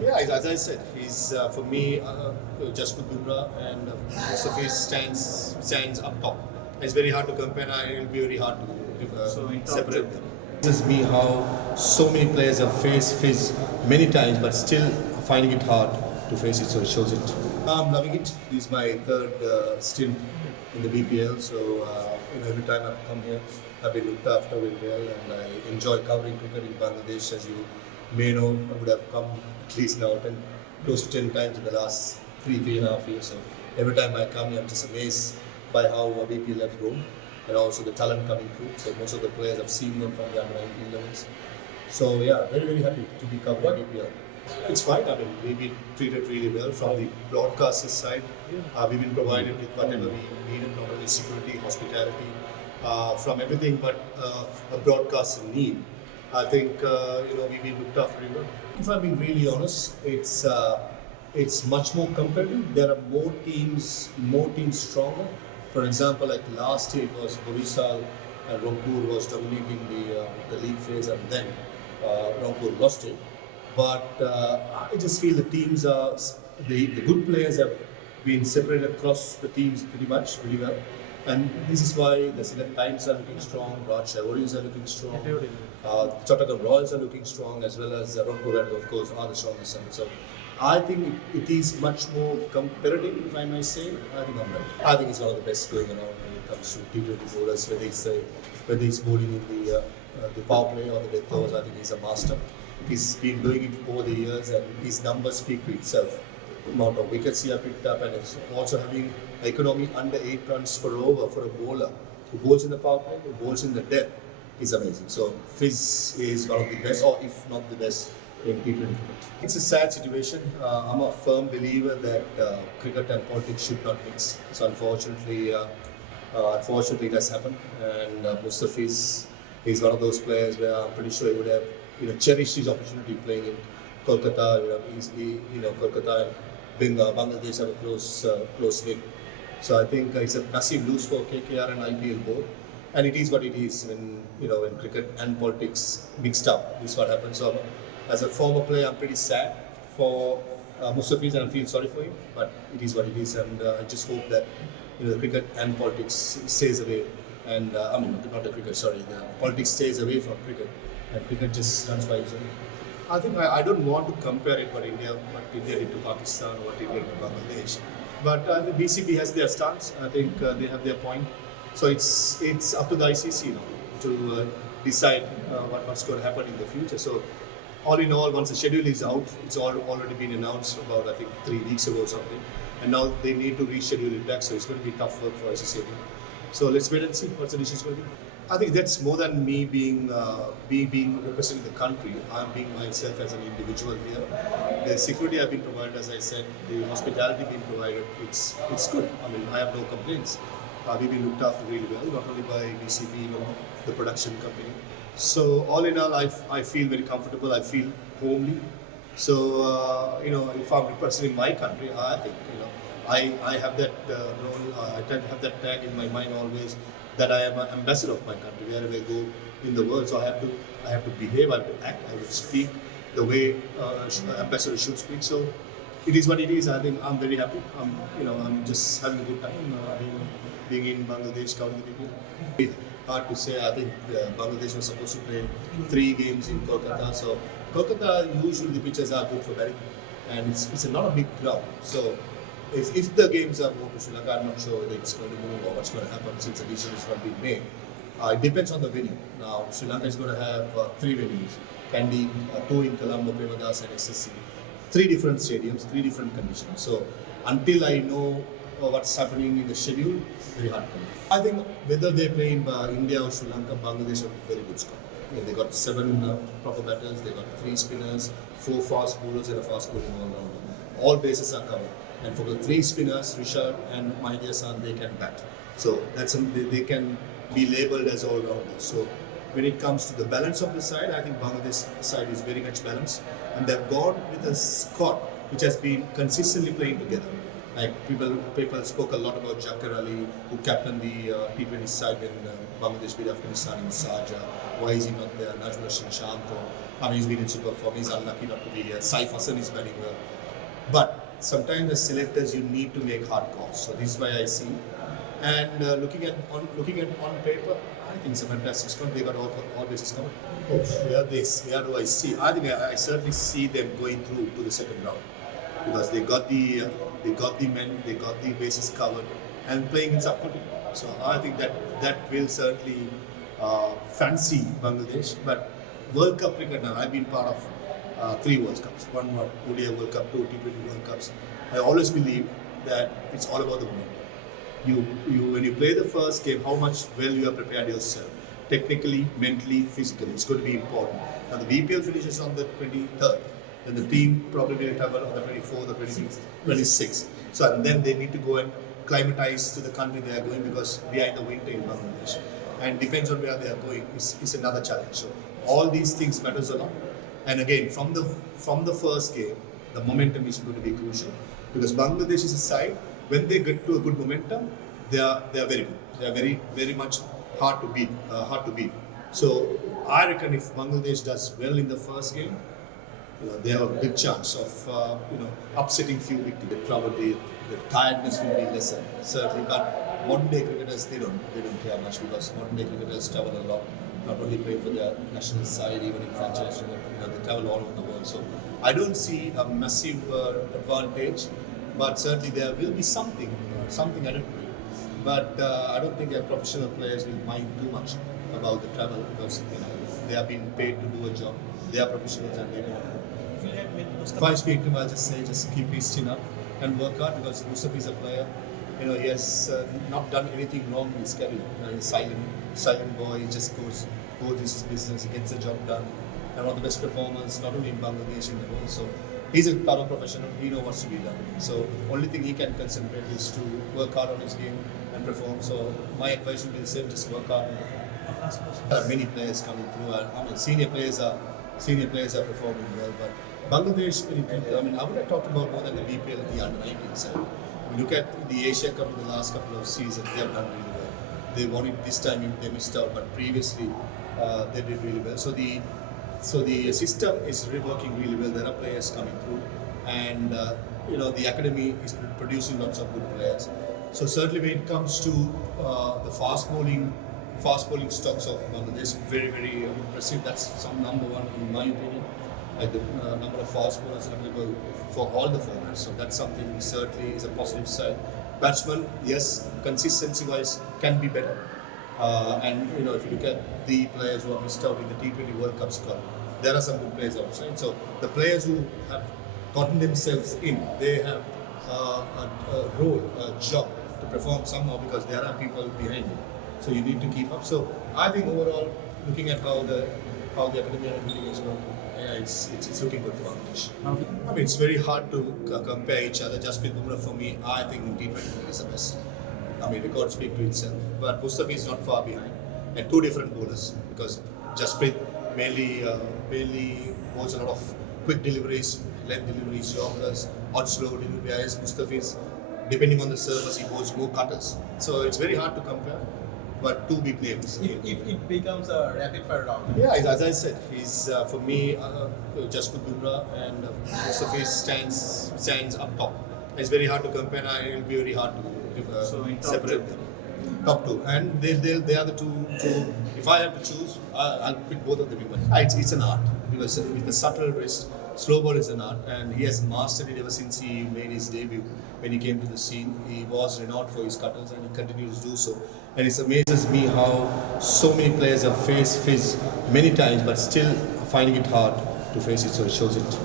Yeah, as I said, he's for me, Jasprit Bumrah and Mustafizur stands up top. It's very hard to compare, and it will be very hard to separate them. This is me how so many players have faced Fizz many times, but still finding it hard to face it. So it shows it. I'm loving it. This is my third stint in the BPL, so every time I've come here, I've been looked after very well, and I enjoy covering cricket in Bangladesh. As you may know, I would have come at least now close to 10 times in the last three and a half years. So every time I come here, I'm just amazed by how BPL have grown, and also the talent coming through. So most of the players, I've seen them from the under-19 levels. So yeah, very happy to be covering BPL. It's fine. I mean, we've been treated really well from the broadcaster's side. We've been provided with whatever we needed, not only security, hospitality, from everything but a broadcaster need. I think we've been looked after very well. If I'm being really honest, it's much more competitive. There are more teams stronger. For example, like last year it was Borisal and Rangpur was dominating the league phase, and then Rangpur lost it. But I just feel the teams are the good players have been separated across the teams pretty much really well, and this is why the Select Times are looking strong, Raj Warriors are looking strong, Chattogram Royals are looking strong, as well as Rangpur Red, of course, are the strongest side. So I think it is much more competitive, if I may say. I think I'm right. I think it's one of the best going around when it comes to T20 bowlers, whether he's bowling in the power play or the death overs. I think he's a master. He's been doing it over the years, and his numbers speak to itself. The amount of wickets he has picked up, and it's also having economy under 8 runs for over for a bowler who bowls in the power play, who bowls in the death, is amazing. So Fizz is one of the best, or if not the best, in T20 cricket. It's a sad situation. I'm a firm believer that cricket and politics should not mix. So unfortunately it has happened, and Mustafizur is one of those players where I'm pretty sure he would have cherished his opportunity playing in Kolkata. Kolkata and Bangladesh have a close link. So I think it's a massive lose for KKR and IPL both. And it is what it is when cricket and politics mixed up. This is what happens. So as a former player, I'm pretty sad for Mustafizur, and I feel sorry for him. But it is what it is, and I just hope that cricket and politics stays away. And not the cricket. Sorry, the politics stays away from cricket, and cricket just runs by its own. I think I don't want to compare it what India did to Pakistan or what India did to Bangladesh. But the BCB has their stance. I think they have their point. So it's up to the ICC now to decide what's going to happen in the future. So all in all, once the schedule is out, it's already been announced about, I think, 3 weeks ago or something. And now they need to reschedule it back. So it's going to be tough work for ICC. So let's wait and see what's the decision going to be. I think that's more than me being representing the country. I'm being myself as an individual here. The security I've been provided, as I said, the hospitality being provided, it's good. I mean, I have no complaints. We've been looked after really well, not only by BCB, but the production company. So all in all, I feel very comfortable. I feel homely. So if I'm representing my country, I think I have that role. I tend to have that tag in my mind always, that I am an ambassador of my country wherever I go in the world. So I have to behave, I have to act, I have to speak the way ambassador should speak. So it is what it is. I think I'm very happy. I'm just having a good time being in Bangladesh, covering the people. It's hard to say. I think Bangladesh was supposed to play 3 games in Kolkata. So Kolkata, usually the pitches are good for batting, and it's not a big ground. So if the games are moved to Sri Lanka, I'm not sure whether it's going to move or what's going to happen since the decision is not being made. It depends on the venue. Now, Sri Lanka is going to have 3 venues. Kandy, 2 in Colombo, Premadas and SSC. 3 different stadiums, 3 different conditions. So until I know what's happening in the schedule, very hard to know. I think whether they play in India or Sri Lanka, Bangladesh have a very good squad. They got 7 proper batters, they got 3 spinners, 4 fast bowlers and a fast bowling all-rounder. All bases are covered. And for the 3 spinners, Richard and Mahindra San, they can bat. So they can be labelled as all-rounders. So when it comes to the balance of the side, I think Bangladesh side is very much balanced. And they've gone with a squad which has been consistently playing together. Like people spoke a lot about Jakar Ali, who captained the T20 side when Bangladesh beat Afghanistan in Sharjah. Why is he not there? Najmul Hossain Shanto. I mean, he's been in super form. He's unlucky not to be here. Saif Hassan is batting well. But sometimes as selectors, you need to make hard calls. So this is why I see. And looking at on paper, I think it's a fantastic squad. They got all bases covered. Oh, where do I see? I think I certainly see them going through to the second round because they got the men, they got the bases covered, and playing in subcontinent. So I think that will certainly fancy Bangladesh. But World Cup cricket now, I've been part of 3 World Cups. One ODI World Cup, 2 T20 World Cups. I always believe that it's all about the momentum. When you play the first game, how much well you have prepared yourself, technically, mentally, physically. It's going to be important. Now the BPL finishes on the 23rd, then the team probably will travel on the 24th or 26th. So and then they need to go and climatize to the country they are going because we are in the winter in Bangladesh, and depends on where they are going. Is another challenge. So all these things matters a lot. And again, from the first game, the momentum is going to be crucial because Bangladesh is a side. When they get to a good momentum, they are very good. They are very much hard to beat. So I reckon if Bangladesh does well in the first game, they have a big chance of upsetting few big teams. Probably the tiredness will be lesser, certainly. But modern day cricketers they don't care much because modern day cricketers travel a lot. Not only play for their national side, even in franchise, they travel all over the world. So I don't see a massive advantage. But certainly there will be something added to it. But I don't think our professional players will mind too much about the travel because they are being paid to do a job. They are professionals and they know. If I speak to him, I'll just say just keep his chin up and work hard because Mustafa is a player. He has not done anything wrong in his career. He's a silent boy. He just goes his business. He gets the job done. And one of the best performers, not only in Bangladesh in the world. So he's a thorough professional. He knows what's to be done. So only thing he can concentrate is to work hard on his game and perform. So my advice would be the same: just work hard and perform. There are many players coming through. I mean, senior players are performing well. But Bangladesh, I would have talked about more than the BPL, the under-19 side. Look at the Asia Cup in the last couple of seasons. They have done really well. They won it this time. They missed out, but previously they did really well. So the system is working really well. There are players coming through, and the academy is producing lots of good players. So certainly, when it comes to the fast bowling stocks of Bangladesh, very impressive. That's some number one in my opinion. Like the number of fast bowlers available for all the formats. So that's something certainly is a positive side. Batsmen, yes, consistency-wise can be better. And if you look at the players who have missed out in the T20 World Cup squad, there are some good players outside. So the players who have gotten themselves in, they have a role, a job to perform somehow because there are people behind them. So you need to keep up. So I think overall, looking at how the academy are doing as well, it's looking good for Bangladesh. I mean, it's very hard to compare each other. Jasprit Bumrah for me, I think in T20 is the best. I mean, records speak to itself. But Mustafi is not far behind. And 2 different bowlers because Jasprit mainly bowls a lot of quick deliveries, length deliveries, yorkers, odd slow deliveries. Mustafi is, depending on the surface, he bowls more cutters. So it's very hard to compare. But 2 big names. If it becomes a rapid fire round. Yeah, as I said, he's for me, Jasprit Bumrah and Mustafi stands up top. It's very hard to compare. And it will be very hard to separate them. Top 2, and they are the two. If I have to choose, I'll pick both of them. It's an art because with the subtle wrist, slow ball is an art, and he has mastered it ever since he made his debut. When he came to the scene, he was renowned for his cutters, and he continues to do so. And it amazes me how so many players have faced Fizz many times, but still finding it hard to face it. So it shows it.